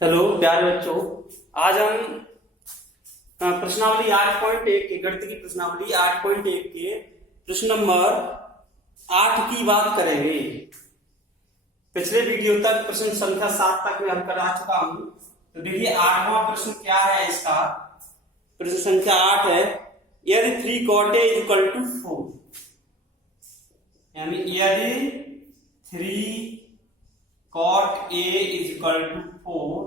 Hello प्यारे बच्चों, आज हम प्रश्नावली 8.1 के गणित की प्रश्नावली 8.1 के प्रश्न नंबर 8 की बात करेंगे। पिछले वीडियो तक प्रश्न संख्या 7 तक मैं हम करा चुका हूं। तो देखिए 8वां प्रश्न क्या है इसका। प्रश्न संख्या 8 है, यदि 3 cot a is equal to 4, यानी यदि 3 cot a is equal to 4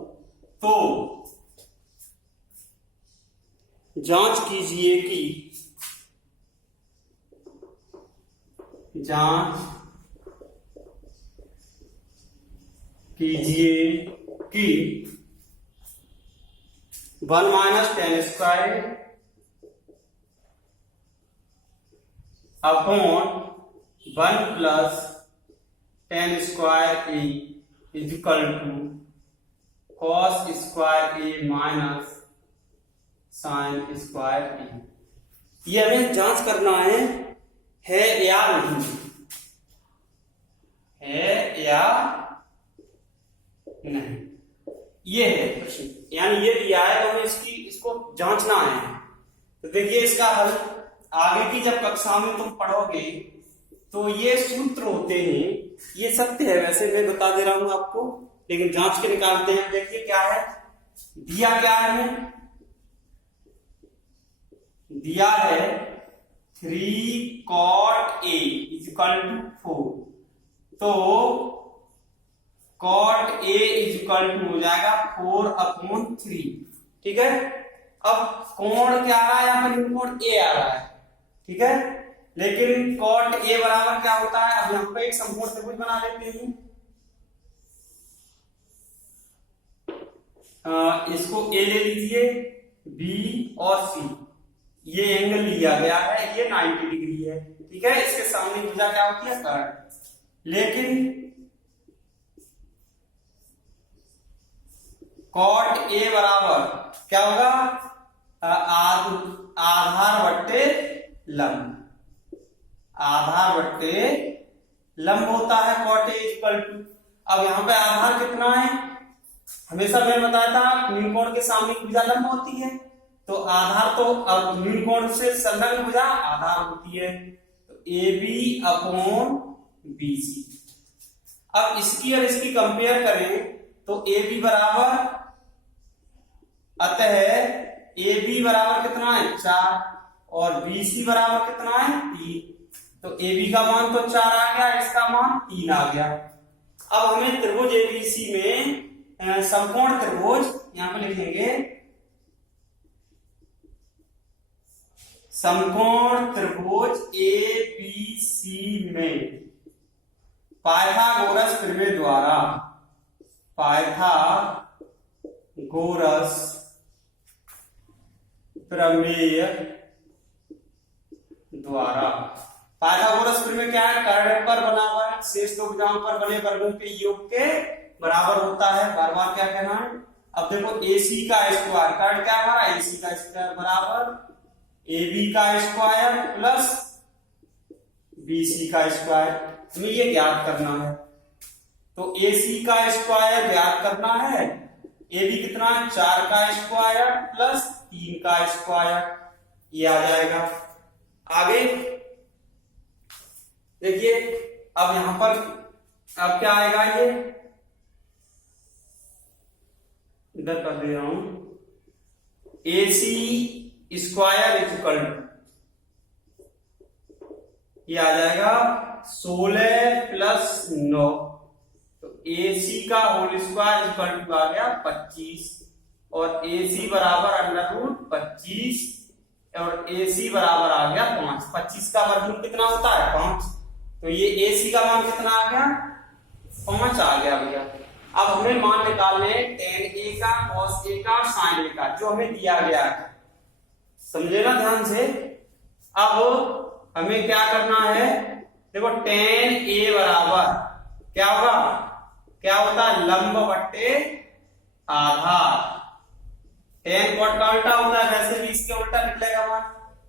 तो जांच कीजिए कि 1 minus 10 square upon 1 plus 10 square A is equal to cos square A minus sine square A. ये हमें जांच करना है या नहीं, है या नहीं, ये है प्रश्न। यानी ये दिया है तो हमें इसको जांचना है। तो देखिए इसका हल आगे की जब कक्षा में तुम पढ़ोगे तो ये सूत्र होते हैं, ये सत्य है वैसे मैं बता दे रहा हूं आपको, लेकिन जांच के निकालते हैं। देखिए क्या है दिया, क्या है हमें दिया है 3 cot a is equal to 4, तो cot a is equal to हो जाएगा 4/3। ठीक है, अब कोण क्या आ रहा है, यहाँ पर कोण a आ रहा है। ठीक है, लेकिन cot a बराबर क्या होता है, अब यहाँ पे एक समकोण त्रिभुज बना लेते हैं। इसको a ले लीजिए, b और c, ये एंगल लिया गया है, ये 90 डिग्री है। ठीक है, इसके सामने भुजा क्या होती है, कर्ण। लेकिन cot a बराबर क्या होगा, आधार बट्टे लंब, आधार बट्टे लंब होता है cot a इक्वल टू। अब यहाँ पे आधार कितना है, हमेशा मैं बताया था न्यून कोण के सामने की भुजा लंब होती है, तो आधार तो न्यून कोण से संलग्न भुजा आधार होती है, तो AB अपॉन BC। अब इसकी और इसकी कंपेयर करें तो AB बराबर, अतः AB बराबर कितना है 4 और BC बराबर कितना है 3, तो AB का मान तो 4 आ गया, इसका मान 3 आ गया। अब हमें त्रिभुज ABC में समकोण त्रिभुज, यहां पे लिखेंगे समकोण त्रिभुज ABC में पाइथागोरस प्रमेय द्वारा, पाइथागोरस प्रमेय द्वारा, पाइथागोरस प्रमेय क्या है, कर्ण पर बराबर शेष दो भुजाओं पर बने वर्गों के योग के बराबर होता है। बार बार क्या कहना है, अब देखो AC का स्क्वायर, कर्ण क्या हमारा AC का स्क्वायर बराबर AB का स्क्वायर प्लस BC का स्क्वायर, हमें ये ज्ञात करना है। तो AC का स्क्वायर ज्ञात करना है, AB कितना है 4 का स्क्वायर प्लस 3 का स्क्वायर, ये आ जाएगा। आगे देखिए, अब यहां पर अब क्या आएगा, ये इधर कर दे रहा हूं, AC square is equal to, ये आ जाएगा 16 प्लस 9, तो AC का whole square is equal to आ गया 25, और AC बराबर √25 और AC बराबर आ गया 5। 25 का वर्गमूल कितना होता है 5, तो ये AC का मान कितना आ गया 5 आ गया भैया। अब हमें मान निकालने tan a का, cos a का, sin a का, जो हमें दिया गया है, समझे ना ध्यान से। अब हमें क्या करना है, देखो tan a बराबर क्या होगा, क्या होता है लंब बट्टे आधार, tan cot का उल्टा होता है, वैसे भी इसके उल्टा निकलेगा मान,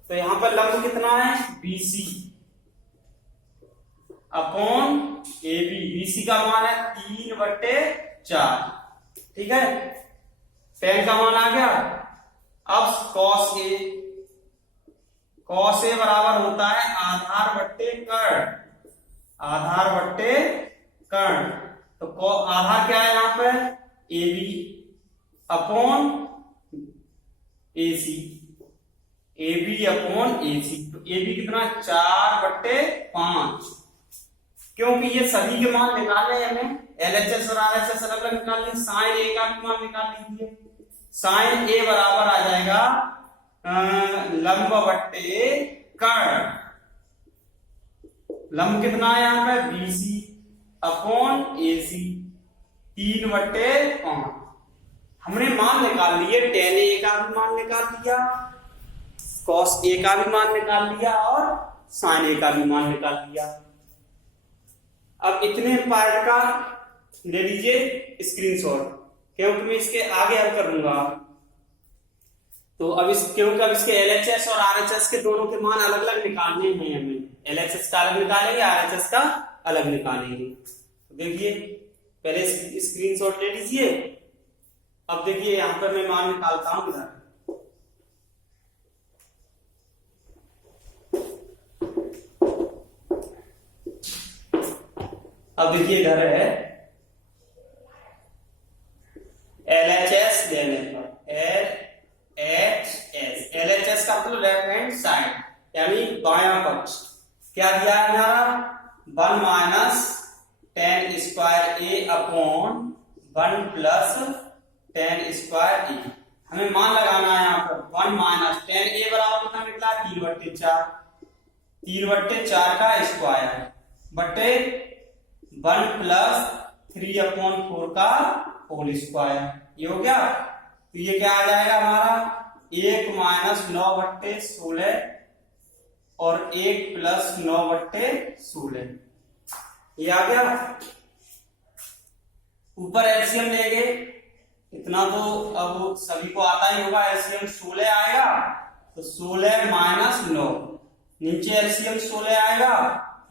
तो यहां पर लंब कितना है BC अपॉन AB, BC का मान है 3/4, ठीक है, tan का मान आ गया। अब cos A बराबर होता है आधार बट्टे कर्ण, आधार बट्टे कर्ण। तो आधार क्या है यहाँ पे, AB upon AC, AB upon AC। तो AB कितना, 4/5, क्योंकि ये सभी के मान निकाले हमें, LHS और RHS अलग अलग निकालने। साइन A का भी मान निकाल लीजिए, साइन A बराबर आ जाएगा लंब बट्टे कर्ण। लंब कितना है यहाँ पे, BC अपॉन AC, 3/5। हमने मान निकाल लिए, tan A का भी मान निकाल लिया, cos A का भी मान निकाल लिया और sin A का भी मान निकाल लिया। अब इतने पार्ट का ले लीजिए स्क्रीनशॉट, क्योंकि मैं इसके आगे हल करूंगा। तो अब क्योंकि अब इसके LHS और RHS के दोनों के मान अलग अलग निकालने हैं हमें, LHS का अलग निकालेंगे, RHS का अलग निकालेंगे। तो देखिए पहले स्क्रीनशॉट ले लीजिए। अब देखिए यहां पर मैं मान निकालता हूं इधर। अब देखिए इधर है LHS देने पर, LHS का मतलब लेफ्ट हैंड साइड, यानी बायां पक्ष। क्या दिया है हमारा, 1 minus tan square A upon 1 plus tan square A। हमें मान लगाना है यहाँ पर, 1 माइनस tan A बराबर कितना निकला, 3/4, 3/4 का स्क्वायर बटे 1 प्लस 3/4 का होल स्क्वायर। ये हो गया। तो ये क्या आ जाएगा हमारा, 1 माइनस 9/16 और 1 प्लस 9/16, ये आ गया। ऊपर एलसीएम लेंगे, इतना तो अब सभी को आता ही होगा, एलसीएम 16 आएगा, तो 16 माइनस 9, नीचे एलसीएम 16 आएगा,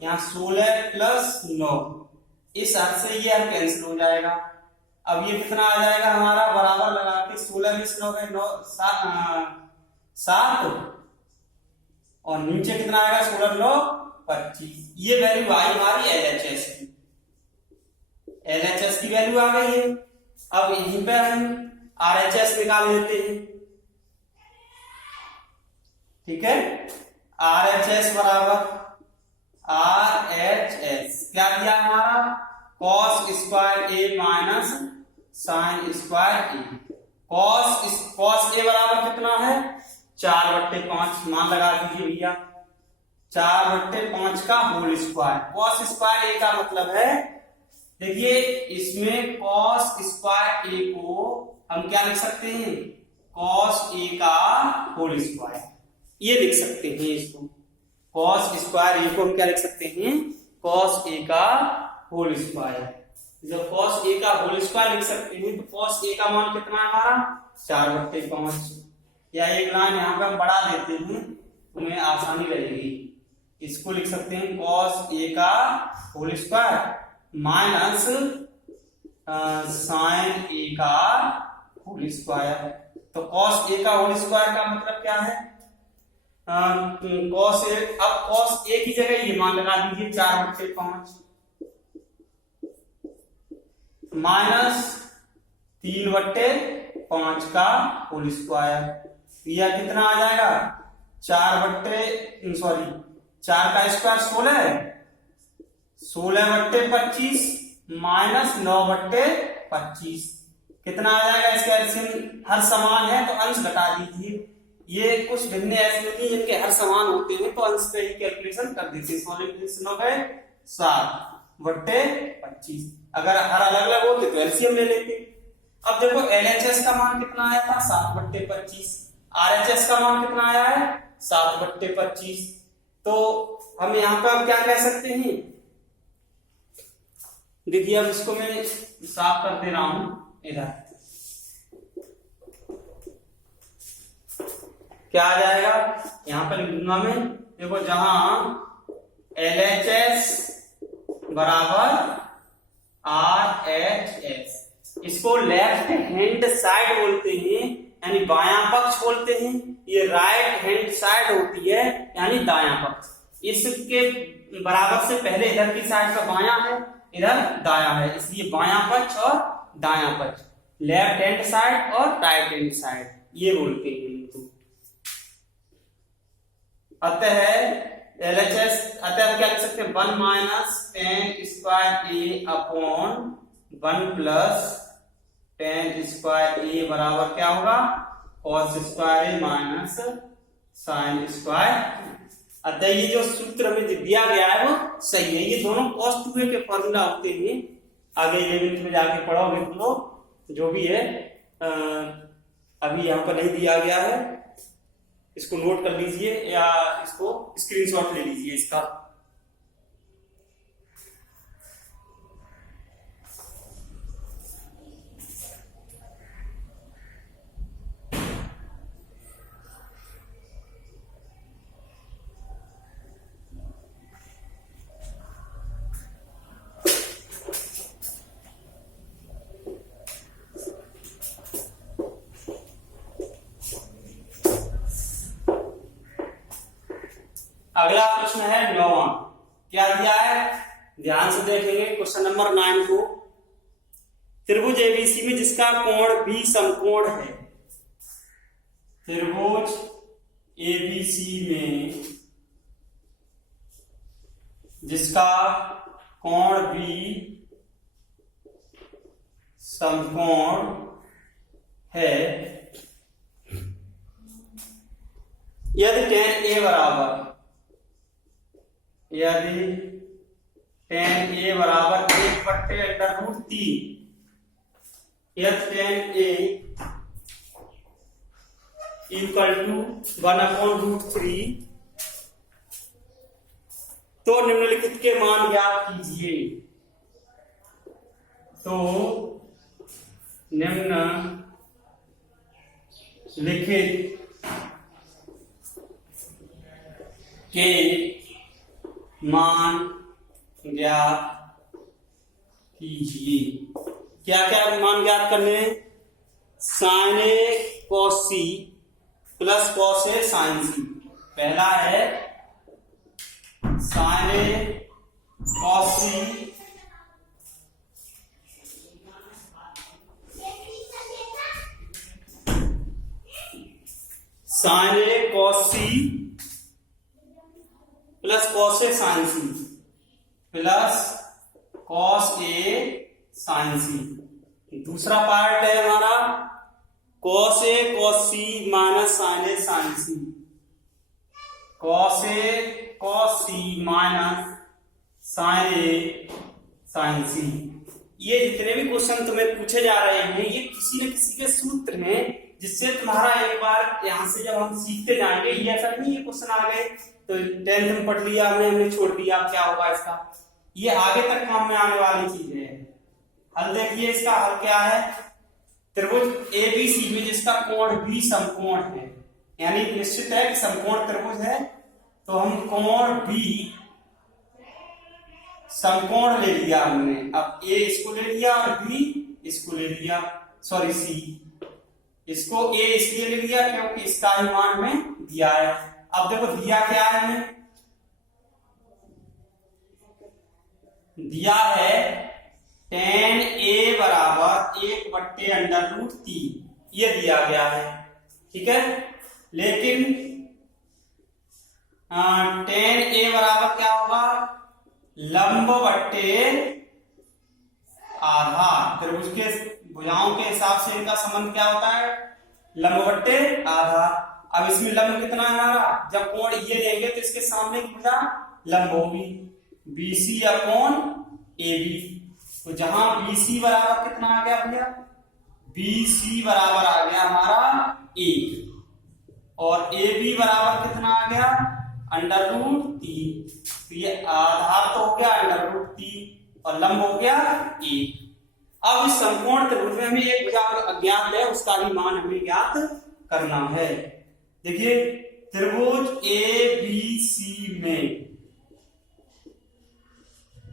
यहाँ 16 प्लस 9, इस हद से ये हल कैंसिल हो जाएगा। अब ये कितना आ जाएगा हमारा, बराबर लगा के 16 में 9 7 और नीचे कितना आएगा, 16 9 25। ये वैल्यू आई हमारी LHS की, LHS की वैल्यू आ गई है। अब यहीं पे हम RHS निकाल लेते हैं, ठीक है। RHS बराबर RHS क्या दिया हमारा, cos square A minus sin square A। cos A बराबर कितना है, 4/5, मान लगा दीजिए भैया, 4/5 का whole square. cos square A का मतलब है, देखिए इसमें cos स्क्वायर A को हम क्या लिख सकते हैं, cos A का होल स्क्वायर, ये लिख सकते हैं इसको। cos स्क्वायर A को हम क्या लिख सकते हैं, cos A का होल स्क्वायर। जब cos A का होल स्क्वायर लिख सकते हैं तो cos A का मान कितना है हमारा, 4/5। या एक लाइन यहाँ पे हम बढ़ा देते हैं, तुम्हें आसानी रहेगी। इसको लिख सकते हैं cos A का whole square minus sin A का होल स्क्वायर। तो cos A का होल स्क्वायर का मतलब क्या है, cos A, अब cos A की जगह ये मान लगा दीजिए 4/5 माइनस 3/5 का होल स्क्वायर, यह कितना आ जाएगा, 4 का स्क्वायर 16/25 माइनस 9/25 कितना आ जाएगा। इसका एलसीएम हर समान है तो अंश घटा दीजिए। ये कुछ भिन्न ऐसी होती है जिनके हर समान होते हैं तो अंश पे ही कैलकुलेशन कर देते हैं। 7/25, अगर हर अलग अलग होते तो एलसीएम ले लेते। अब देखो LHS का मान कितना आया था, 7/25, RHS का मान कितना आया है, 7/25। तो हम यहाँ पे अब क्या कह सकते हैं, देखिए अब इसको मैं साफ कर दे रहा हूं इधर, क्या आ जाएगा यहां पर लिख दूंगा मैं। देखो जहां LHS बराबर RHS, इसको लेफ्ट हैंड साइड बोलते हैं, यानी बायां पक्ष बोलते हैं। ये राइट हैंड साइड होती है, यानी दायां पक्ष। इसके बराबर से पहले इधर की साइड का बायां है, इधर दायां है, इसलिए बायां पक्ष और दायां पक्ष, लेफ्ट हैंड साइड और राइट हैंड साइड, ये बोलते हैं इनको। अतः LHS, अतः क्या लिख सकते हैं, 1 माइनस टेन स्क्वायर ए अपॉन 1 प्लस टेन स्क्वायर ए बराबर क्या होगा, cos square A minus sine square. अतः ये जो सूत्र हमें दिया गया है वो सही है। ये दोनों cos 2a के फॉर्मूला होते हैं, आगे 11th में जाके पढ़ोगे तुम लोग, जो भी है अभी यहाँ पर नहीं दिया गया है, इसको नोट कर लीजिए या इसको स्क्रीनशॉट ले लीजिए इसका। अगला प्रश्न है 9वां। क्या दिया है, ध्यान से देखेंगे क्वेश्चन नंबर 9 को। त्रिभुज एबीसी में जिसका कोण भी समकोण है, त्रिभुज एबीसी में जिसका कोण भी समकोण है, यदि tan a बराबर, यदि tan a बराबर 1/√3, यदि tan a इक्वल टू 1/√3, तो निम्नलिखित के मान ज्ञात कीजिए। तो निम्नलिखित के मान ज्ञात कीजिए। क्या क्या मान ज्ञात करने हैं, sign A cos C plus cos A sign सी। पहला है sign A cos C sign A cos C plus cos A sign C plus cos A sign सी। दूसरा पार्ट है हमारा cos A cos C minus sign A sign C, cos A cos C minus sign A sign सी। ये जितने भी question तुम्हें पूछे जा रहे हैं, ये किसी न किसी के सूत्र हैं, जिससे तुम्हारा एक बार यहां से जब हम सीखते जाएंगे, ये ऐसा नहीं ये क्वेश्चन आ गए तो 10th में पढ़ लिया हमने छोड़ दिया, क्या होगा इसका, ये आगे तक काम में आने वाली चीज है। हल देखिए, इसका हल क्या है, त्रिभुज एबीसी में जिसका कोण भी समकोण है, यानी निश्चित है कि समकोण त्रिभुज है, तो हम कोण भी समकोण ले लिया हमने। अब ए इसको ले लिया और बी इसको ले लिया, सॉरी सी इसको ए इसलिए ले लिया क्योंकि इसका ही मान में दिया है। अब देखो दिया क्या है हमें, दिया है tan a बराबर 1/√3, ये दिया गया है, ठीक है। लेकिन tan a बराबर क्या होगा, लंब बट्टे आधा। त्रिभुज के भुजाओं के हिसाब से इनका संबंध क्या होता है, लंब बट्टे आधा। अब इसमें लंब कितना है हमारा, जब कोण ये लेंगे तो इसके सामने की भुजा लंब होगी, BC अपॉन AB। तो जहां BC बराबर कितना आ गया भैया, BC बराबर आ गया हमारा 1, और AB बराबर कितना आ गया, √3। तो ये आधार तो हो गया √3 और लंब हो गया 1। अब इस समकोण त्रिभुज में हमें एक भुजा अज्ञात है, उसका भी मान हमें ज्ञात करना है। देखिए त्रिभुज ABC में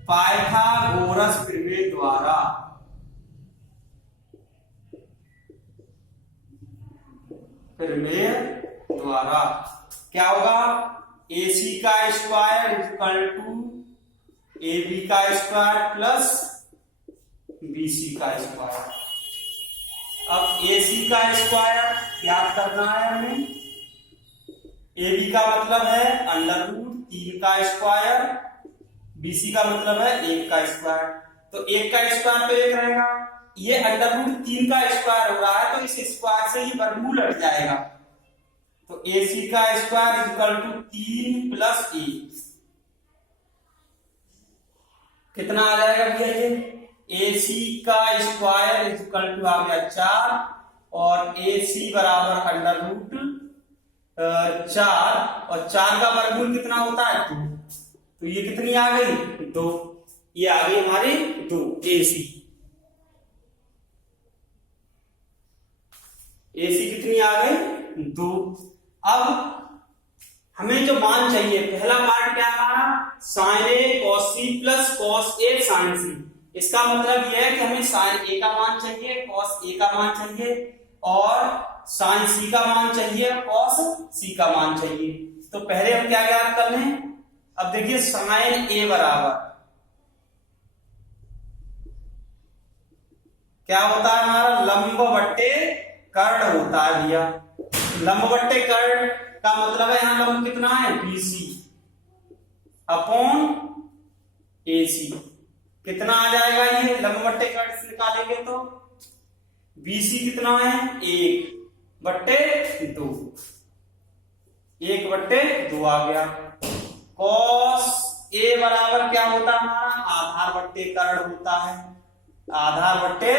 पाइथागोरस प्रमेय द्वारा प्रमेय द्वारा क्या होगा, AC का स्क्वायर इक्वल टू AB का स्क्वायर प्लस BC का स्क्वायर। अब AC का स्क्वायर याद करना है हमें, AB का मतलब है अंडर रूट 3 का स्क्वायर, BC का मतलब है 1 का स्क्वायर। तो 1 का स्क्वायर तो 1 रहेगा, ये अंडर रूट 3 का स्क्वायर हो रहा है तो इस स्क्वायर से ही वर्गमूल हट जाएगा। तो AC का स्क्वायर इक्वल टू 3 प्लस 1 कितना आ जाएगा भैया, ये AC का स्क्वायर इक्वल टू आ गया 4 और AC बराबर अंडर रूट 4 और 4 का वर्गमूल कितना होता है 2, तो ये कितनी आ गई 2, ये आ गई हमारी 2 AC कितनी आ गई 2। अब हमें जो मान चाहिए, पहला पार्ट क्या हमारा sin A cos C plus cos A sin C। इसका मतलब यह है कि हमें sin A का मान चाहिए, cos A का मान चाहिए और sin C का मान चाहिए, cos C का मान चाहिए। तो पहले हम क्या ज्ञात कर लें, अब देखिए sin A बराबर क्या होता है हमारा, लंब बट्टे कर्ण होता है भैया। लंब बट्टे कर्ण का मतलब है यहां लंब कितना है BC अपॉन AC, कितना आ जाएगा ये लंब बट्टे कर्ण से निकालेंगे तो BC कितना है 1 बट्टे 2, 1 बट्टे 2 आ गया। cos A बराबर क्या होता है हमारा, आधार बट्टे कर्ण होता है, आधार बट्टे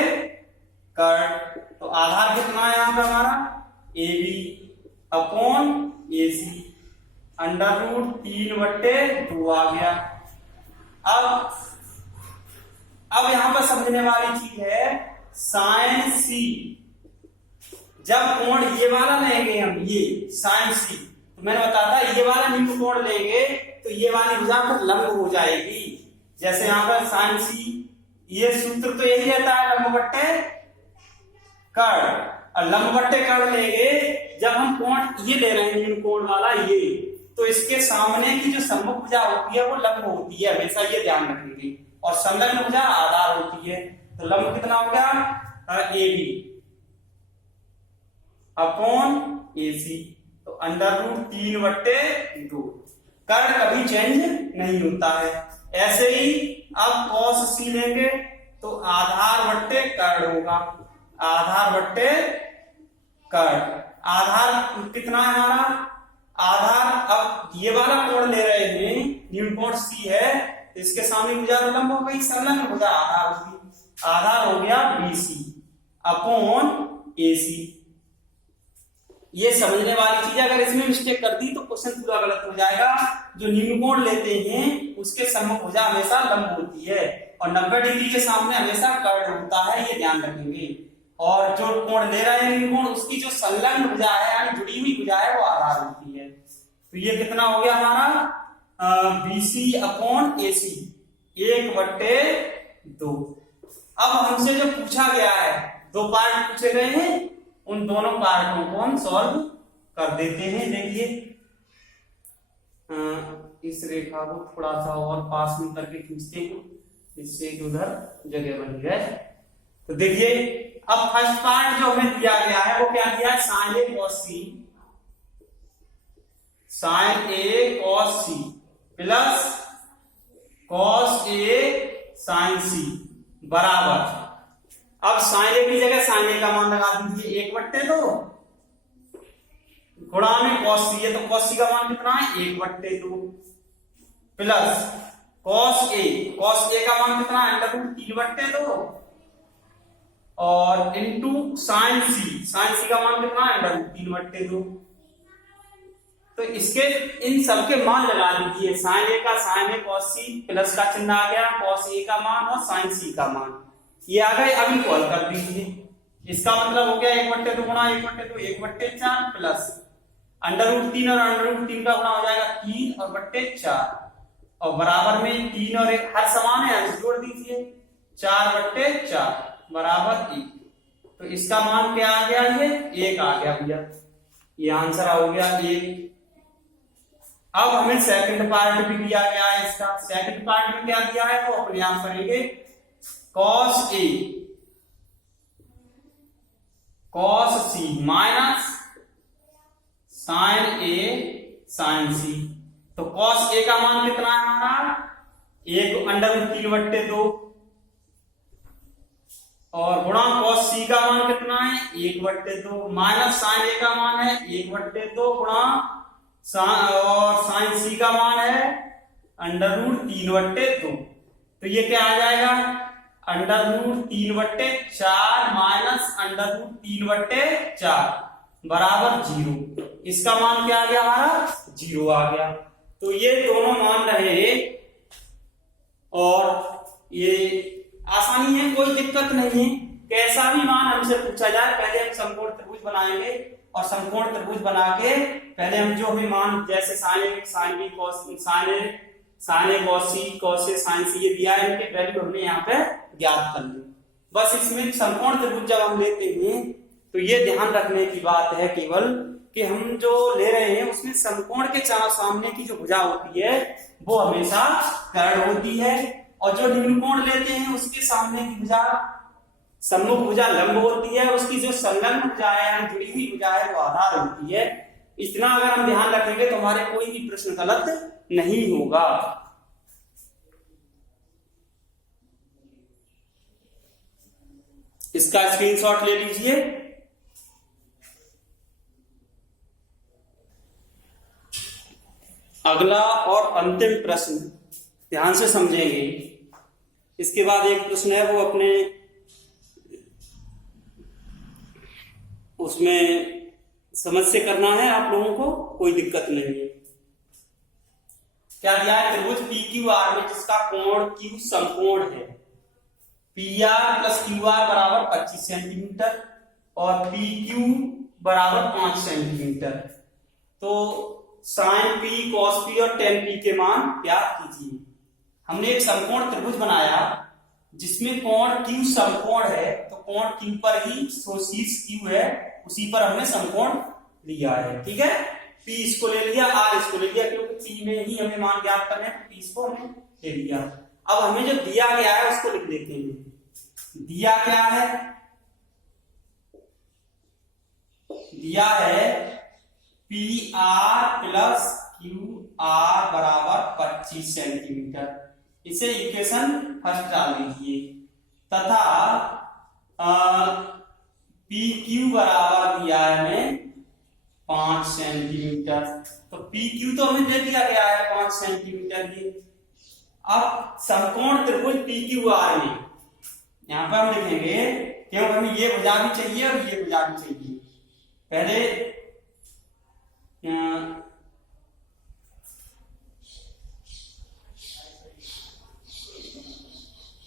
कर्ण। तो आधार कितना है यहां पर हमारा AB upon AC, under root 3 बट्टे 2 आ गया। अब यहां पर समझने वाली चीज है sin C, जब कोण ये वाला लेंगे हम, ये sin C, तो मैंने बताया था ये वाला निम्न कोण लेंगे तो ये वाली भुजा पर लंब हो जाएगी। जैसे यहां पर sin C, ये सूत्र तो यही रहता है लंब बट्टे कर्ण, और लंब बट्टे कर्ण लेंगे जब हम कोण ये ले रहे हैं निम्न कोण वाला ये, तो इसके सामने की जो सम्मुख भुजा होती है वो लंब होती है हमेशा, ये ध्यान रखेंगे, और संलग्न भुजा आधार होती है। तो लंब कितना हो गया AB अपॉन AC, तो अंडर रूट 3 बट्टे 2, कर्ण कभी चेंज नहीं होता है। ऐसे ही अब cos C लेंगे तो आधार बट्टे कर्ण होगा, आधार बट्टे कर्ण। आधार कितना है हमारा, आधार अब ये वाला कोण ले रहे हैं निम्न कोण C है, इसके सामने भुजा लंब हो गई, संलग्न भुजा आधार होगी, आधार हो गया BC अपॉन AC। ये समझने वाली चीज, अगर इसमें मिस्टेक कर दी तो क्वेश्चन पूरा गलत हो जाएगा। जो निम्न कोण लेते हैं उसके सम्मुख भुजा हमेशा लंब होती है और 90 डिग्री के सामने हमेशा कर्ण होता है, ये ध्यान रखेंगे। और जो कोण ले रहे हैं निम्न कोण, उसकी जो संलग्न भुजा है यानी जुड़ी हुई भुजा है वो आधार होती है। तो ये कितना हो गया हमारा BC अपॉन AC 1 बट्टे 2। अब हमसे जो पूछा गया है, 2 पार्ट पूछे गए हैं, उन दोनों पार्टों को हम सॉल्व कर देते हैं। देखिए इस रेखा को थोड़ा सा और पास में करके खींचते हैं, इससे उधर जगह बन जाए। तो देखिए अब फर्स्ट पार्ट जो हमें दिया गया है वो क्या दिया है, sin A cos C, sin A cos C plus cos A sin C बराबर, अब sin A की जगह sin A का मान लगा दीजिए 1 बट्टे 2 गुणा में cos C है, तो cos C का मान कितना है 1 बट्टे 2 प्लस cos A का मान कितना है अंडर रूट 3 बट्टे 2 और इंटू sin C का मान कितना है अंडर रूट 3 बट्टे 2। तो इसके इन सबके मान लगा दीजिए, sin A का sin A cos C plus का चिन्ह आ गया, cos A का मान और sin C का मान ये आ गए। अभी कॉल कर दीजिए, इसका मतलब हो गया 1 बट्टे 2 गुणा 1 बट्टे 2 1 बट्टे 4 प्लस अंडर रूट 3 और अंडर रूट 3 का गुणा हो जाएगा 3 और बट्टे 4 और बराबर में 3 और 1 हर समान है, जोड़ दीजिए 4 बट्टे 4 बराबर 1। तो इसका मान क्या आ गया, ये 1 आ गया भैया। ये आंसर हो गया ए। अब हमें सेकंड पार्ट भी दिया गया है इसका। सेकंड पार्ट में क्या दिया है वो अपने आप करेंगे। Cos A cos C minus sign A sign सी। तो कॉस ए का मान कितना है हमारा, 1/3/2 और गुणा कॉस सी का मान कितना है 1/2 माइनस साइन ए का मान है 1/2 गुणा और साइन सी का मान है √3/2। तो ये क्या आ जाएगा √3/4 माइनस √3/4 बराबर 0। इसका मान क्या आ गया हमारा 0 आ गया। तो ये दोनों मान रहे और ये आसानी है, कोई दिक्कत नहीं है। कैसा भी मान हमसे पूछा जाए पहले हम समकोण त्रिभुज बनाएंगे और समकोण त्रिभुज बना के पहले हम जो भी मान जैसे sign A sine B cos sine A cos C cos A sign सी ये दिया है, इनके वैल्यू हमने यहाँ पे ज्ञात कर ली। बस इसमें समकोण त्रिभुज जब हम लेते हैं तो ये ध्यान रखने की बात है केवल कि हम जो ले रहे हैं उसमें समकोण के सामने की जो भुजा होती है वो हमेशा कर्ण होती है और जो निम्न कोण लेते हैं उसके सामने की भुजा सम्मुख भुजा लंब होती है, उसकी जो संलग्न भुजा है जुड़ी हुई भुजा है वो आधार होती है। इतना अगर हम ध्यान रखेंगे तो हमारे कोई भी प्रश्न गलत नहीं होगा। इसका स्क्रीनशॉट ले लीजिए। अगला और अंतिम प्रश्न ध्यान से समझेंगे। इसके बाद एक प्रश्न है वो अपने उसमें समझ से करना है आप लोगों को, कोई दिक्कत नहीं है। क्या दिया है त्रिभुज पी क्यू आर में जिसका कोण क्यू समकोण है, P R plus Q are बराबर 25 सेंटीमीटर और पी क्यू बराबर 5 सेंटीमीटर। तो साइन पी कॉस पी और टेन पी के मान ज्ञात कीजिए। हमने एक समकोण त्रिभुज बनाया जिसमें कोण क्यू समकोण है, तो कोण क्यू पर ही शीर्ष क्यू है उसी पर हमने समकोण लिया है। ठीक है, पी इसको ले लिया, आर इसको ले लिया, क्योंकि पी में ही हमें मान ज्ञात करने हैं, पी इसको हमने ले लिया। अब हमें जो दिया गया है उसको लिख देते हैं। दिया क्या है, दिया है P R plus Q are बराबर 25 सेंटीमीटर। इसे इक्वेशन फर्स्ट डाल दीजिए तथा पी क्यू बराबर दिया है हमें 5 सेंटीमीटर। तो पी क्यू तो हमें दे दिया गया है 5 सेंटीमीटर की। अब समकोण त्रिभुज पी क्यू आर में यहां पर हम लिखेंगे क्योंकि हमें ये भुजा भी चाहिए और ये भुजा भी चाहिए। पहले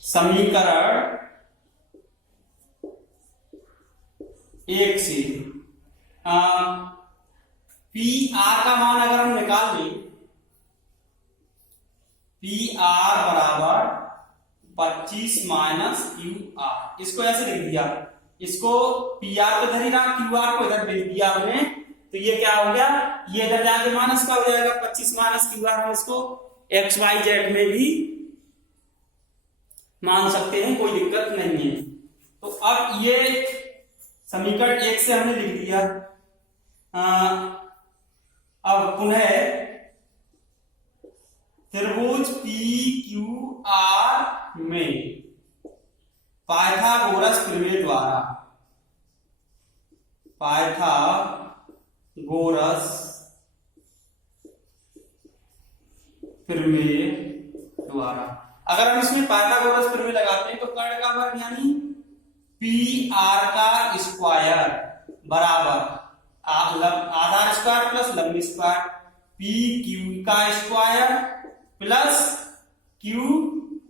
समीकरण 1 से पी आर का मान अगर हम निकाल लें, पी आर बराबर 25 माइनस क्यू आर, इसको ऐसे लिख दिया, इसको पी आर को इधर ही रहा, क्यू आर को इधर लिख दिया हमने। तो ये क्या हो गया, ये इधर जाके माइनस का हो जाएगा 25 माइनस क्यू आर। हम इसको एक्स वाई जेड में भी मान सकते हैं, कोई दिक्कत नहीं है। तो अब ये समीकरण 1 से हमने लिख दिया। अब पुनः त्रिभुज पी क्यू आर में पाइथागोरस प्रमेय द्वारा, पाइथागोरस प्रमेय द्वारा, अगर हम इसमें पाइथागोरस प्रमेय लगाते हैं तो कर्ण का वर्ग यानी पी आर का स्क्वायर बराबर आधार स्क्वायर प्लस लंब स्क्वायर, पी क्यू का स्क्वायर प्लस क्यू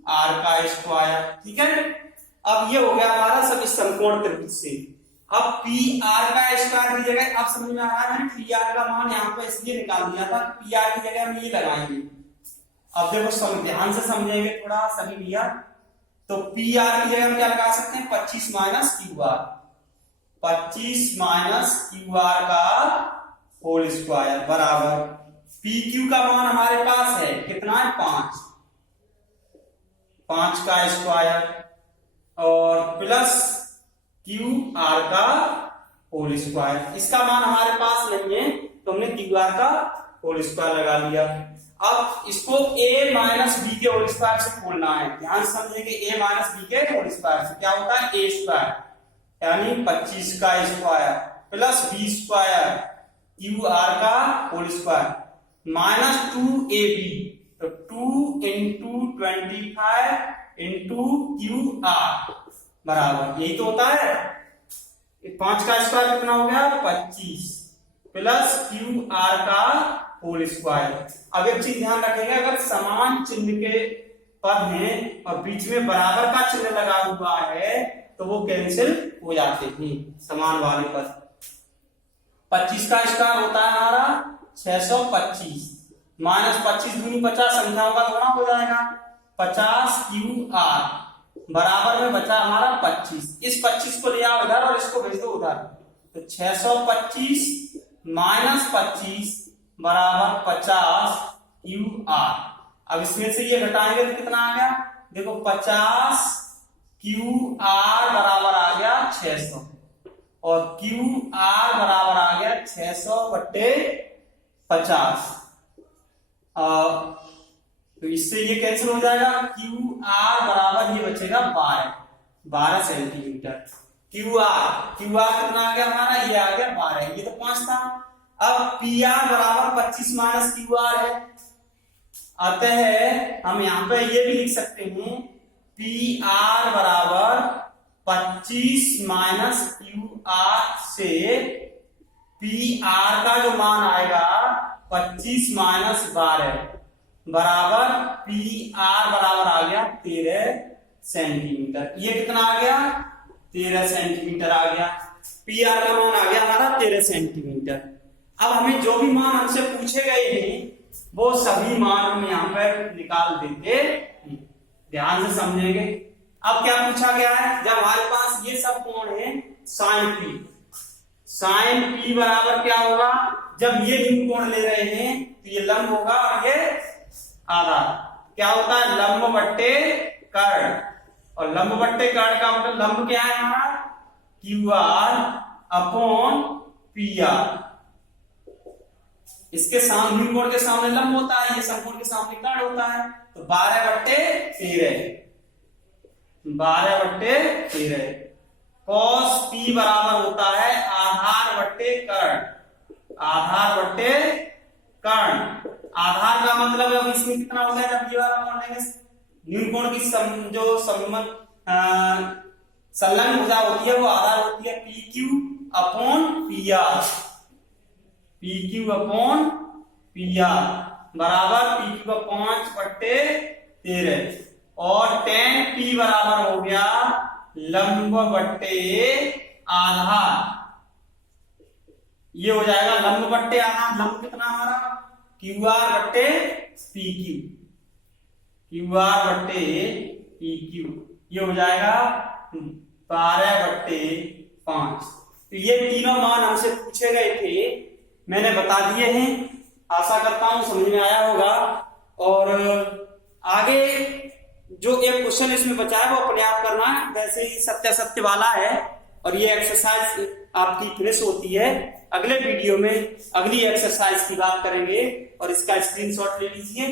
आर का स्क्वायर। ठीक है, अब ये हो गया हमारा सब इस समकोण त्रिभुज से। अब पी आर का स्क्वायर की जगह, अब समझ में आ रहा है, मैंने पी आर का मान यहाँ पे इसलिए निकाल दिया था, पी आर की जगह हम ये लगाएंगे। अब देखो ध्यान से समझेंगे थोड़ा सभी भैया। तो पी आर की जगह हम क्या लगा सकते हैं 25 minus Q R, 25 minus Q R का होल स्क्वायर बराबर पी क्यू का मान हमारे पास है कितना है 5, 5 का स्क्वायर और प्लस क्यू आर का होल स्क्वायर। इसका मान हमारे पास नहीं है तो हमने क्यू आर का होल स्क्वायर लगा लिया। अब इसको a माइनस बी के होल स्क्वायर से खोलना है। ध्यान समझेंगे, a माइनस बी के होल स्क्वायर से क्या होता है a स्क्वायर यानी 25 का square plus B square Q R का होल स्क्वायर माइनस 2ab, तो 2 इंटू 25 इंटू क्यू आर बराबर यही तो होता है 5 का स्क्वायर कितना हो गया 25 प्लस क्यू आर का होल स्क्वायर। अब एक चीज ध्यान रखेंगे, अगर समान चिन्ह के पद हैं और बीच में बराबर का चिन्ह लगा हुआ है तो वो कैंसिल हो जाते हैं समान वाले पद। 25 का स्क्वायर होता है हमारा 625 माइनस 25 दूनी 50 संख्या होगा तो हो जाएगा 50 क्यू आर बराबर में बचा हमारा 25। इस 25 को ले आओ उधर और इसको भेज दो उधर, तो 625 माइनस 25 बराबर 50 क्यू आर। अब इसमें से ये घटाएंगे तो कितना आ गया, देखो 50 क्यू आर बराबर आ गया 600 और क्यू आर बराबर आ गया 600 बट्टे 50। तो इससे ये कैंसिल हो जाएगा, क्यू आर बराबर ये बचेगा 12 सेंटीमीटर। क्यू आर कितना आ गया हमारा, ये आ गया 12, ये तो 5 था। अब पी आर बराबर 25 माइनस क्यू आर है, अतः हम यहां पे ये भी लिख सकते हैं पी आर बराबर 25 माइनस क्यू आर से पी आर का जो मान आएगा 25 माइनस 12 बराबर पी आर बराबर आ गया 13 सेंटीमीटर। ये कितना आ गया 13 सेंटीमीटर आ गया। पी आर का मान आ गया हमारा 13 सेंटीमीटर। अब हमें जो भी मान हमसे पूछे गए हैं वो सभी मान हम यहाँ पर निकाल देते हैं। ध्यान से समझेंगे। अब क्या पूछा गया है, जब हमारे पास ये सब कोण है साइन पी बराबर क्या होगा, जब ये न्यू कोण ले रहे हैं तो ये लंब होगा और ये आधार। क्या होता है लंब बट्टे कर्ण, और लंब बट्टे कर्ण का मतलब लंब क्या है हमारा Q R upon P R. इसके सामने कोण के सामने लंब होता है, ये समकोण के सामने कर्ण होता है, तो 12 बट्टे 13 कॉस पी बराबर होता है आधार बट्टे कर्ण। आधार का मतलब अब इसमें कितना हो गया, जब ये वाला कोण लेंगे न्यून कोण की जो संलग्न भुजा होती है वो आधार होती है P Q upon P R. P Q upon P R बराबर पी क्यू का 5 बट्टे 13 और tan पी बराबर हो गया लंब बट्टे आधार। ये हो जाएगा लंब बट्टे आधार। लंब कितना हमारा क्यू आर बट्टे पी क्यू, क्यू आर बट्टे पी क्यू, ये हो जाएगा 12 बट्टे 5। तो ये तीनों मान हमसे पूछे गए थे, मैंने बता दिए हैं। आशा करता हूं समझ में आया होगा। और आगे जो एक क्वेश्चन इसमें बचा है वो अपने आप करना है, वैसे ही सत्य वाला है और ये एक्सरसाइज आपकी फिनिश होती है। अगले वीडियो में अगली एक्सरसाइज की बात करेंगे और इसका स्क्रीनशॉट ले लीजिए।